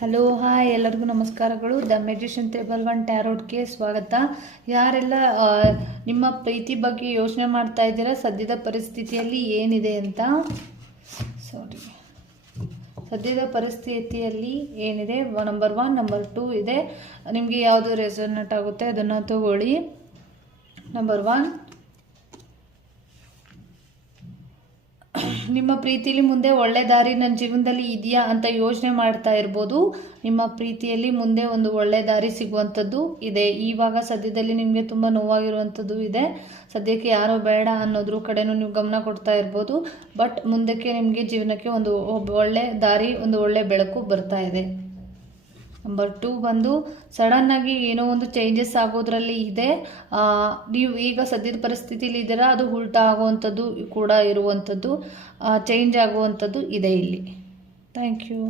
Hello hi ಎಲ್ಲರಿಗೂ ನಮಸ್ಕಾರಗಳು. The magician table 1 ಟ್ಯಾರೋಟ್ಗೆ ಸ್ವಾಗತ. ಯಾರೆಲ್ಲ ನಿಮ್ಮ ಪ್ರೀತಿ ಬಗ್ಗೆ ಯೋಚನೆ ಮಾಡ್ತಾ ಇದ್ದೀರಾ, ಸದ್ಯದ ಪರಿಸ್ಥಿತಿಯಲ್ಲಿ ಏನಿದೆ ಅಂತ. ಸದ್ಯದ ಪರಿಸ್ಥಿತಿಯಲ್ಲಿ ಏನಿದೆ, ನಂಬರ್ 1 ನಂಬರ್ 2 ಇದೆ. ನಿಮಗೆ ಯಾವುದು ರೆಸೊನೇಟ್ ಆಗುತ್ತೆ ಅದನ್ನು ತಗೊಳ್ಳಿ. ನಂಬರ್ 1, ನಿಮ್ಮ ಪ್ರೀತಿಯಲ್ಲಿ ಮುಂದೆ ಒಳ್ಳೆ ದಾರಿ ನನ್ನ ಜೀವನದಲ್ಲಿ ಇದೆಯಾ ಅಂತ ಯೋಚನೆ ಮಾಡ್ತಾ ಇರ್ಬೋದು. ನಿಮ್ಮ ಪ್ರೀತಿಯಲ್ಲಿ ಮುಂದೆ ಒಂದು ಒಳ್ಳೆ ದಾರಿ ಸಿಗುವಂಥದ್ದು ಇದೆ. ಇವಾಗ ಸದ್ಯದಲ್ಲಿ ನಿಮಗೆ ತುಂಬ ನೋವಾಗಿರುವಂಥದ್ದು ಇದೆ. ಸದ್ಯಕ್ಕೆ ಯಾರೋ ಬೇಡ ಅನ್ನೋದ್ರ ಕಡೆನೂ ನೀವು ಗಮನ ಕೊಡ್ತಾ ಇರ್ಬೋದು. ಬಟ್ ಮುಂದಕ್ಕೆ ನಿಮಗೆ ಜೀವನಕ್ಕೆ ಒಂದು ಒಳ್ಳೆ ದಾರಿ, ಒಂದು ಒಳ್ಳೆ ಬೆಳಕು ಬರ್ತಾ ಇದೆ. ನಂಬರ್ 2 ಬಂದು ಸಡನ್ನಾಗಿ ಏನೋ ಒಂದು ಚೇಂಜಸ್ ಆಗೋದ್ರಲ್ಲಿ ಇದೆ. ನೀವು ಈಗ ಸದ್ಯದ ಪರಿಸ್ಥಿತಿಲಿ ಇದ್ದೀರಾ, ಅದು ಉಲ್ಟಾ ಆಗುವಂಥದ್ದು ಕೂಡ ಇರುವಂಥದ್ದು, ಚೇಂಜ್ ಆಗುವಂಥದ್ದು ಇದೆ ಇಲ್ಲಿ. Thank you.